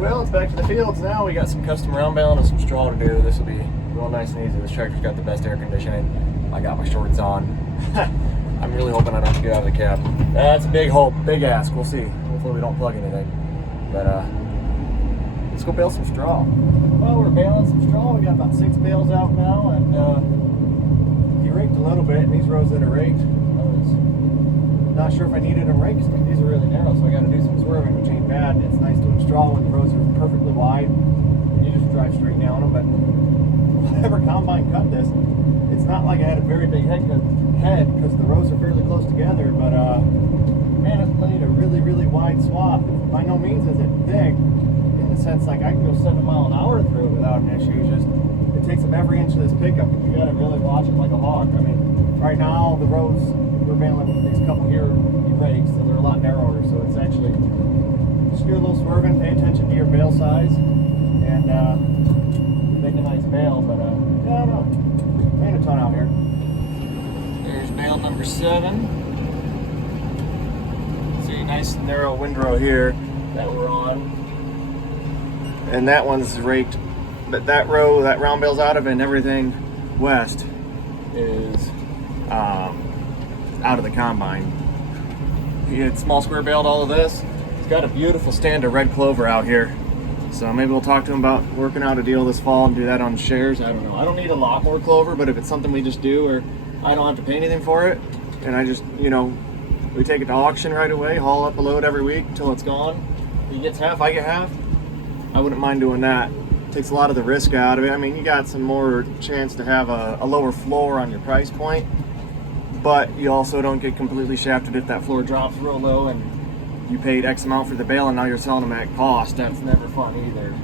Well, it's back to the fields now. We got some custom round baling and some straw to do. This will be real nice and easy. This tractor's got the best air conditioning. I got my shorts on. I'm really hoping I don't have to get out of the cab. That's a big hope, big ask. We'll see. Hopefully we don't plug anything. But let's go bale some straw. Well, we're baling some straw. We got about 6 bales out now, and he raked a little bit, and these rows that are raked, I was not sure if I needed them raked because these are really narrow, so I got to do some swerving, which ain't bad. It's nice doing straw when the rows are perfectly wide. You just drive straight down them, but whenever combine cut this, it's not like I had a very big head because the rows are fairly close together, but man, it's played a really, really wide swath. By no means is it thick in the sense like I can go 7 miles an hour through it without an issue. Just it takes up every inch of this pickup. You got to really watch it like a hawk. I mean, right now the rows we're baling with these couple here rakes, so they're a lot narrower. So it's actually just do a little swerving, pay attention to your bale size, and make a nice bale. But yeah, I don't know, ain't a ton out here. There's bale number 7. See, nice narrow windrow here that we're on, and that one's raked. But that row, that round bale's out of it, and everything west is out of the combine. He had small square baled all of this. He's got a beautiful stand of red clover out here. So maybe we'll talk to him about working out a deal this fall and do that on shares. I don't know. I don't need a lot more clover, but if it's something we just do or I don't have to pay anything for it, and I just, you know, we take it to auction right away, haul up a load every week until it's gone. He gets half, I get half. I wouldn't mind doing that. Takes a lot of the risk out of it. I mean, you got some more chance to have a lower floor on your price point, but you also don't get completely shafted if that floor drops real low and you paid X amount for the bale and now you're selling them at cost. That's never fun either.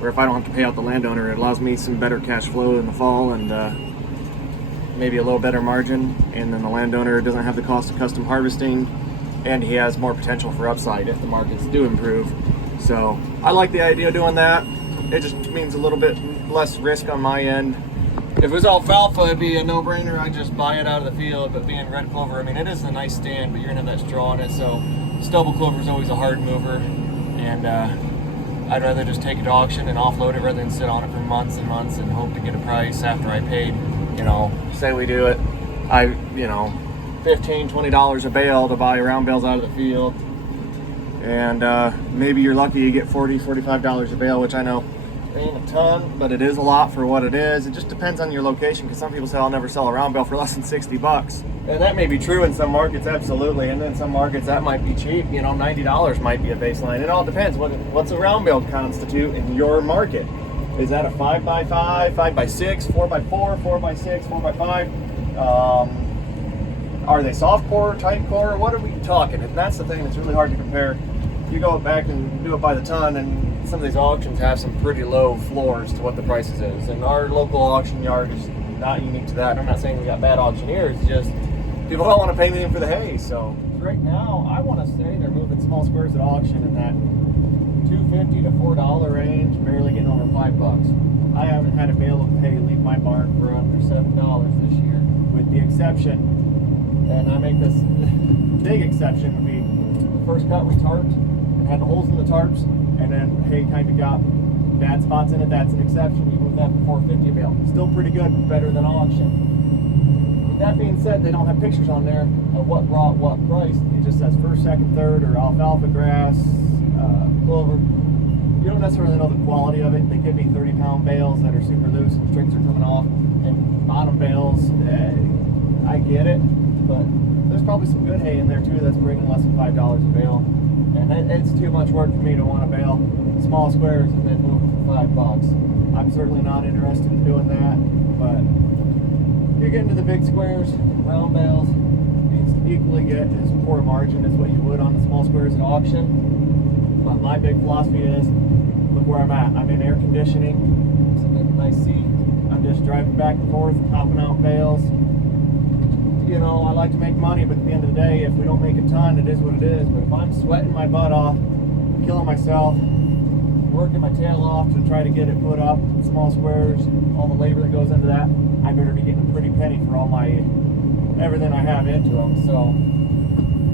Or if I don't have to pay out the landowner, it allows me some better cash flow in the fall and maybe a little better margin, and then the landowner doesn't have the cost of custom harvesting, and he has more potential for upside if the markets do improve. So I like the idea of doing that. It just means a little bit less risk on my end. If it was alfalfa, it'd be a no-brainer. I'd just buy it out of the field. But being red clover, I mean, it is a nice stand, but you're gonna have that straw in it. So stubble clover is always a hard mover, and I'd rather just take it to auction and offload it rather than sit on it for months and months and hope to get a price after I paid. You know, say we do it, $15, $20 a bale to buy round bales out of the field. And maybe you're lucky you get $40, $45 a bale, which I know ain't a ton, but it is a lot for what it is. It just depends on your location, because some people say I'll never sell a round bale for less than $60. And that may be true in some markets, absolutely. And then some markets that might be cheap, you know, $90 might be a baseline. It all depends. What's a round bale constitute in your market? Is that a 5x5, 5x6, 4x4, 4x6, 4x5? Are they soft core, tight core? What are we talking? And that's the thing that's really hard to compare. You go back and do it by the ton, and some of these auctions have some pretty low floors to what the prices is. And our local auction yard is not unique to that. And I'm not saying we got bad auctioneers, it's just people don't want to pay anything for the hay. So right now, I want to say they're moving small squares at auction in that $2.50 to $4 range, barely getting over $5. I haven't had a bale of hay leave my barn for under $7 this year, with the exception, and I make this big exception, would be the first cut we tarped and had the holes in the tarps, and then hay kind of got bad spots in it. That's an exception. We moved that for $4.50 a bale. Still pretty good, better than auction. With that being said, they don't have pictures on there of what brought what price. It just says first, second, third, or alfalfa grass, clover. You don't necessarily know the quality of it. They could be 30-pound bales that are super loose and strings are coming off, and bottom bales, I get it, but there's probably some good hay in there too that's bringing less than $5 a bale, and it's too much work for me to want to bale small squares and then move them for $5. I'm certainly not interested in doing that, but you're getting to the big squares, round bales, you equally get as poor a margin as what you would on the small squares at auction. But my big philosophy is, look where I'm at. I'm in air conditioning, sitting in a nice seat. I'm just driving back and forth, popping out bales. You know, I like to make money, but at the end of the day, if we don't make a ton, it is what it is. But if I'm sweating my butt off, killing myself, working my tail off to try to get it put up, small squares, all the labor that goes into that, I better be getting a pretty penny for all my everything I have into them. So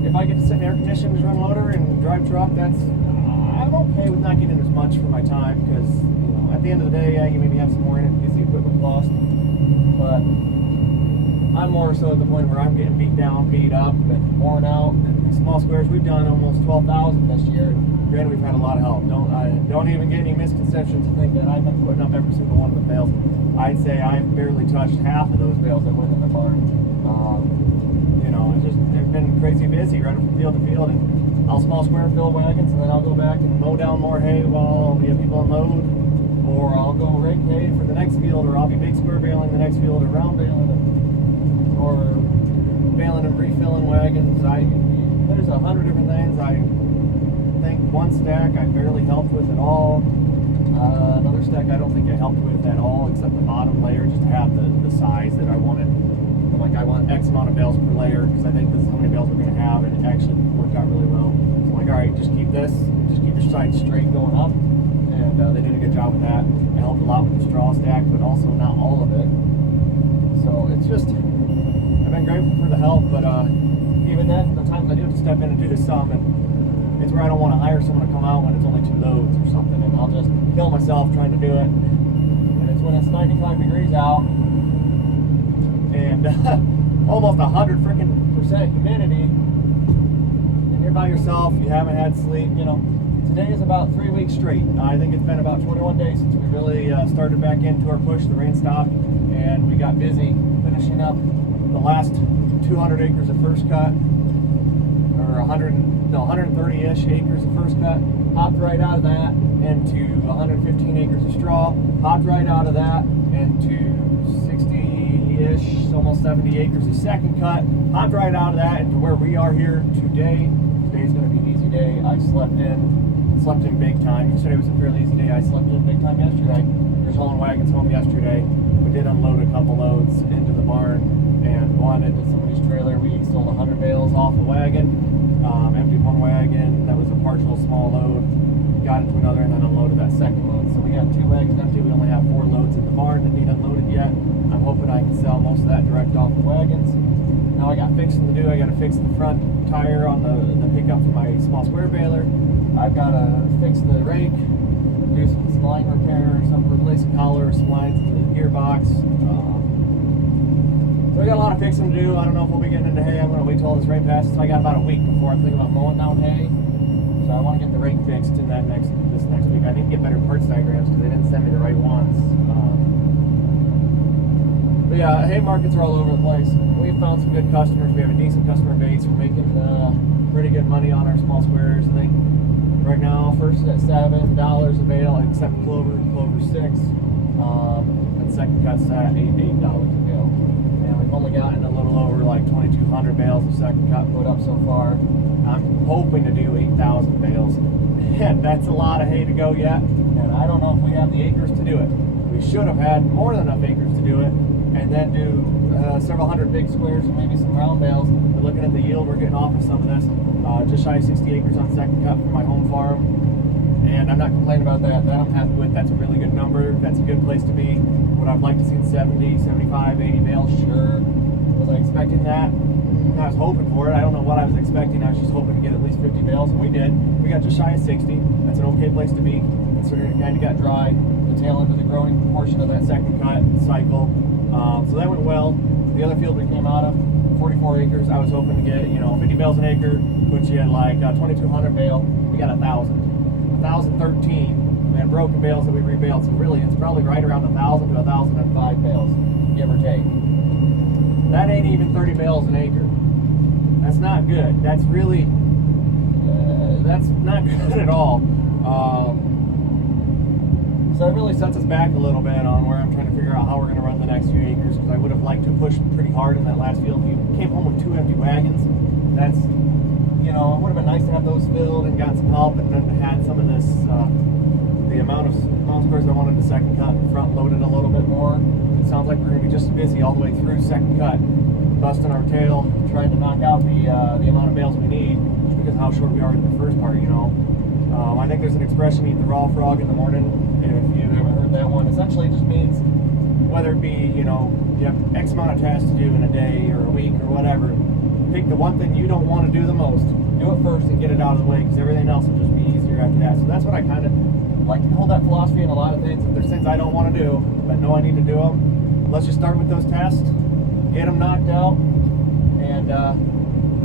if I get to sit in air conditioned run loader and drive truck, I'm okay with not getting as much for my time because, you know, at the end of the day, yeah, you maybe have some more in it because the equipment lost. But I'm more so at the point where I'm getting beat down, beat up, and worn out. And small squares, we've done almost 12,000 this year. Granted, we've had a lot of help. Don't even get any misconceptions to think that I've been putting up every single one of the bales. I'd say I've barely touched half of those bales that went in the barn. You know, it's just they've been crazy busy running from field to field, and I'll small square fill wagons, and then I'll go back and mow down more hay while we have people unload, or I'll go rake hay for the next field, or I'll be big square baling the next field, or round baling, or baling and refilling wagons. There's 100 different things. I think one stack I barely helped with at all. Another stack I don't think I helped with at all, except the bottom layer, just to have the size that I wanted. Like, I want X amount of bales per layer because I think this is how many bales we're going to have, and it actually worked out really well. So I'm like, all right, just keep this, just keep your sides straight going up, and they did a good job with that. I helped a lot with the straw stack, but also not all of it. So it's just, I've been grateful for the help, but even then, the times I do have to step in and do this some, and it's where I don't want to hire someone to come out when it's only 2 loads or something, and I'll just kill myself trying to do it. And it's when it's 95 degrees out, and almost 100% humidity, and you're by yourself, you haven't had sleep. You know, today is about 3 weeks straight. I think it's been about 21 days since we really started back into our push. The rain stopped, and we got busy finishing up the last 200 acres of first cut, or 130-ish acres of first cut. Hopped right out of that into 115 acres of straw. Hopped right out of that into 60-ish, almost 70 acres of second cut. Hopped right out of that into where we are here today. Today's going to be an easy day. I slept in big time. Yesterday was a fairly easy day. I slept in big time yesterday. Just hauling wagons home yesterday. We did unload a couple loads into the barn, and one into somebody's trailer. We sold 100 bales off a wagon. Emptied one wagon that was a partial small load, got into another, and then unloaded that second load. So we got 2 wagons empty. We only have 4 loads in the barn that need unloaded yet. I'm hoping I can sell most of that direct off the wagons. Now I got fixing to do. I got to fix the front tire on the pickup for my small square baler. I've got to fix the rake, do some spline repair, replace a collar, some lines in the gearbox. So we got a lot of fixing to do. I don't know if we'll be getting into hay. I'm going to wait till all this rain passes. So I got about a week before I'm thinking about mowing down hay. So I want to get the rake fixed in this next week. I need to get better parts diagrams because they didn't send me the right ones. But yeah, hay markets are all over the place. We've found some good customers. We have a decent customer base. We're making pretty good money on our small squares. I think right now, first at $7 a bale, except Clover 6. And second cut's at $8 a bale. And we've only gotten a little over like 2,200 bales of second cut put up so far. I'm hoping to do 8,000 bales. And that's a lot of hay to go yet. And I don't know if we have the acres to do it. We should have had more than enough acres to do it. And then do several hundred big squares and maybe some round bales. But looking at the yield we're getting off of some of this, just shy of 60 acres on second cut for my home farm. And I'm not complaining about that. That I'm happy with. That's a really good number. That's a good place to be. Would I like to see 70, 75, 80 bales? Sure. Was I expecting that? I was hoping for it. I don't know what I was expecting. I was just hoping to get at least 50 bales, and we did. We got just shy of 60. That's an okay place to be, considering it kind of got dry. The tail end of the growing portion of that second cut cycle. So that went well. The other field we came out of, 44 acres. I was hoping to get, 50 bales an acre, which you had like 2,200 bale. We got 1,000. 1,013. We had broken bales that we rebaled. So really, it's probably right around 1,000 to 1,005 bales, give or take. That ain't even 30 bales an acre. That's not good. That's really, that's not good at all. So it really sets us back a little bit on where I'm trying to figure out how we're going to run the next few acres, because I would have liked to push pretty hard in that last field. We came home with 2 empty wagons. That's, it would have been nice to have those filled and got some help, and then had some of this, the amount of small squares I wanted to second cut and front loaded a little bit more. It sounds like we're going to be just as busy all the way through second cut, busting our tail, trying to knock out the amount of bales we need, just because of how short we are in the first part, I think there's an expression, eat the raw frog in the morning. If you haven't heard that one, essentially it just means whether it be, you have X amount of tasks to do in a day or a week or whatever, pick the one thing you don't want to do the most do it first and get it out of the way, because everything else will just be easier after that. So that's what I kind of like to hold that philosophy in a lot of things. If there's things I don't want to do, but know I need to do them, let's just start with those tests, get them knocked out, and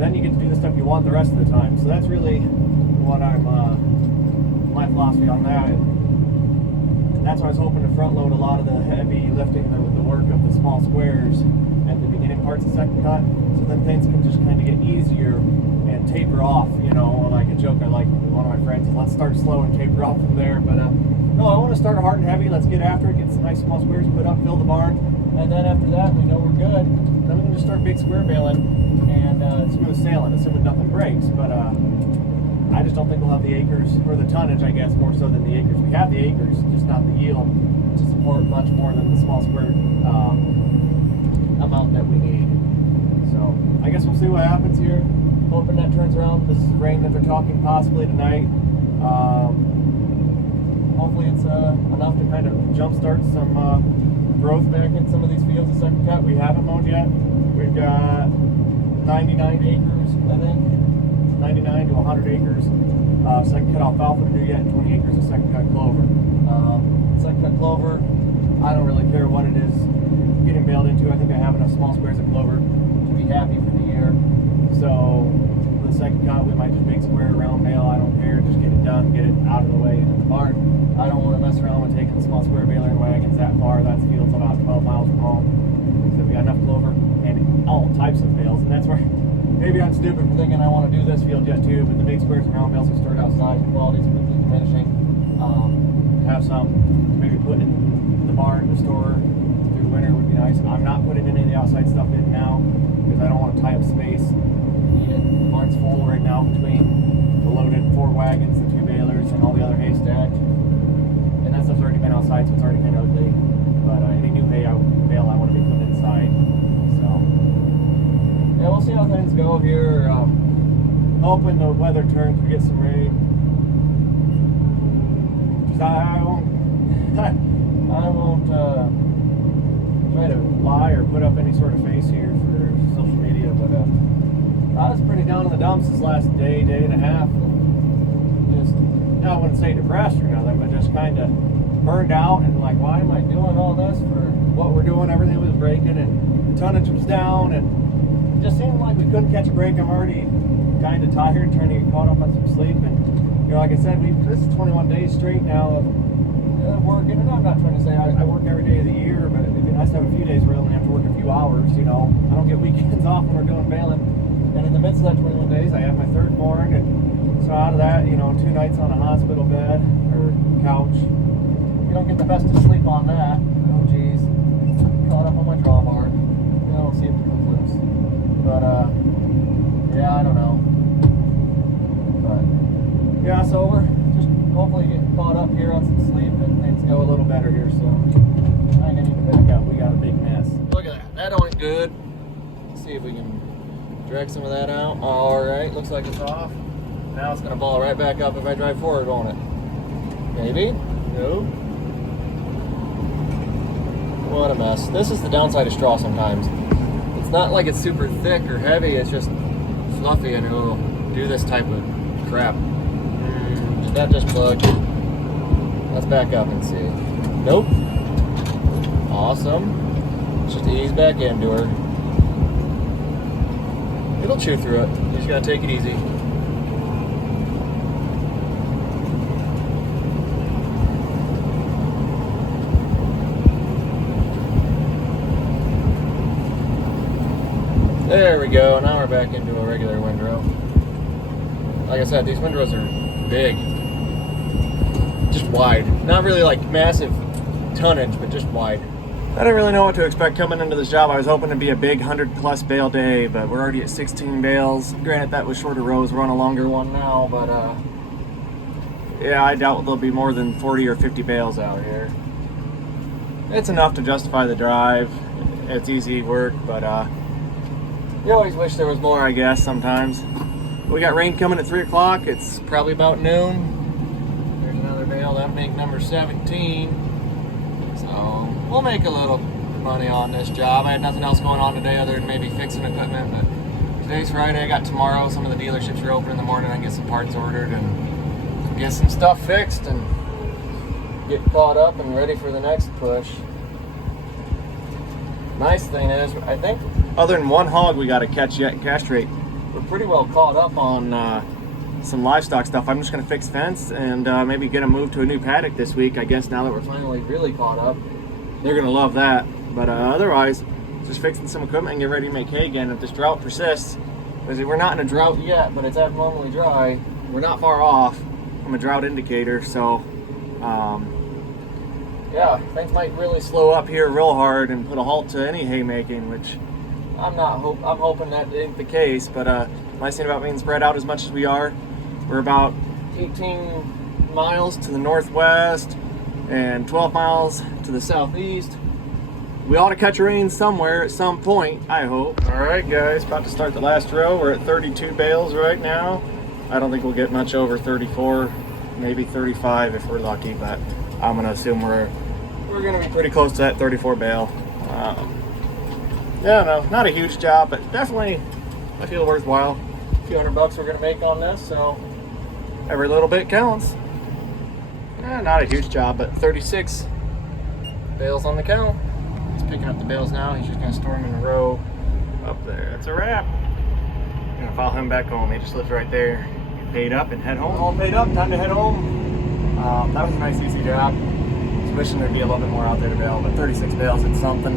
then you get to do the stuff you want the rest of the time. So that's really what my philosophy on that. And that's why I was hoping to front load a lot of the heavy lifting, the work of the small squares at the beginning parts of second cut, so then things can just kind of get easier and taper off. You know, like a joke I like with one of my friends is, let's start slow and taper off from there. But no, I want to start hard and heavy. Let's get after it, get some nice small squares put up, fill the barn, and then after that we know we're good. Then we can just start big square baling and smooth sailing, assuming nothing breaks. But I just don't think we'll have the acres, or the tonnage, I guess, more so than the acres. We have the acres, just not the yield to support much more than the small square amount that we need. So I guess we'll see what happens here. Hoping that turns around. This rain that they're talking possibly tonight. Hopefully it's enough to kind of jumpstart some growth back in some of these fields of second cut. We haven't mowed yet. We've got 99 acres, I think. 99 to 100 acres second cut alfalfa to do yet, and 20 acres of second cut clover. Second cut clover, I don't really care what it is getting baled into. I think I have enough small squares of clover to be happy for the year. So the second cut, we might just make square round bale. I don't care, just get it done, get it out of the way in the barn. I don't want to mess around with taking the small square baler and wagons that far. That field's about 12 miles from home. So we got enough clover and all types of bales, and that's where maybe I'm stupid for thinking I want to do this field yet too, but the big squares and round bales are stored outside. The quality is quickly diminishing. Have some maybe put in the barn to store through the winter would be nice. I'm not putting any of the outside stuff in now because I don't want to tie up space. The barn's full right now between the loaded 4 wagons, the 2 balers, and all the other hay stacked. And that stuff's already been outside, so it's already kind of ugly. But any new hay bale I want to be putting inside. So yeah, we'll see how things go here. Hoping the weather turns, we get some rain. I won't try to lie or put up any sort of face here for social media, but I was pretty down in the dumps this last day and a half. Just, I wouldn't say depressed or nothing, but just kind of burned out and like, why am I doing all this for what we're doing? Everything was breaking and the tonnage was down, and it just seemed like we couldn't catch a break. I'm already kind of tired, trying to get caught up on some sleep. And you know, like I said, this is 21 days straight now of working, and I'm not trying to say I work every day of the year, but it'd be nice to have a few days where I only have to work a few hours. You know, I don't get weekends off when we're doing baling. And in the midst of that 21 days, I had my 3rd born, and so out of that, you know, 2 nights on a hospital bed or couch. You don't get the best of sleep on that. Oh geez, caught up on my drawbar. You know, see if it comes loose. But yeah, I don't know. But yeah, so we're just hopefully getting caught up here on some sleep and things go a little better here soon. I need to back up. We got a big mess. Look at that. That went good. Let's see if we can drag some of that out. All right, looks like it's off. Now it's gonna ball right back up if I drive forward, won't it? Maybe? No. What a mess. This is the downside of straw sometimes. It's not like it's super thick or heavy, it's just fluffy and it'll do this type of crap. Did that just plug? Let's back up and see. Nope. Awesome. Just ease back into her. It'll chew through it. You just gotta take it easy. There we go. Now we're back into a regular windrow. Like I said, these windrows are big. Just wide. Not really like massive tonnage, but just wide. I didn't really know what to expect coming into this job. I was hoping to be a big 100+ bale day, but we're already at 16 bales. Granted, that was shorter rows. We're on a longer one now, but yeah, I doubt there'll be more than 40 or 50 bales out here. It's enough to justify the drive. It's easy work, but you always wish there was more, I guess, sometimes. We got rain coming at 3 o'clock. It's probably about noon. There's another bale. That'll make number 17. So we'll make a little money on this job. I had nothing else going on today other than maybe fixing equipment, but Today's Friday. I got tomorrow. Some of the dealerships are open in the morning. I get some parts ordered and get some stuff fixed and get caught up and ready for the next push. Nice thing is, I think other than one hog we got to catch yet and castrate, we're pretty well caught up on some livestock stuff. I'm just going to fix fence and maybe get them moved to a new paddock this week. I guess now that we're finally really caught up, they're going to love that. But otherwise, just fixing some equipment and get ready to make hay again. If this drought persists, because we're not in a drought yet, but it's abnormally dry, we're not far off from a drought indicator. So yeah, things might really slow up here real hard and put a halt to any haymaking, which I'm hoping that ain't the case. But nice thing about being spread out as much as we are, we're about 18 miles to the northwest and 12 miles to the southeast. We ought to catch rain somewhere at some point, I hope. All right, guys, about to start the last row. We're at 32 bales right now. I don't think we'll get much over 34, maybe 35 if we're lucky, but I'm gonna assume we're gonna be pretty close to that 34 bale. Yeah, no, not a huge job, but definitely I feel worthwhile. A few $100 we're gonna make on this, so every little bit counts. Not a huge job, but 36 bales on the count. He's picking up the bales now. He's just gonna store them in a row up there. That's a wrap. I'm gonna follow him back home. He just lives right there. Get paid up and head home. All paid up, time to head home. That was a nice easy job. Wishing there'd be a little bit more out there to bale, but 36 bales, it's something.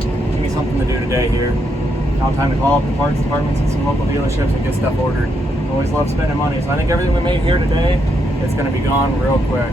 Give me something to do today here. Now time to call up the parts departments and some local dealerships and get stuff ordered. Always love spending money, so I think everything we made here today is going to be gone real quick.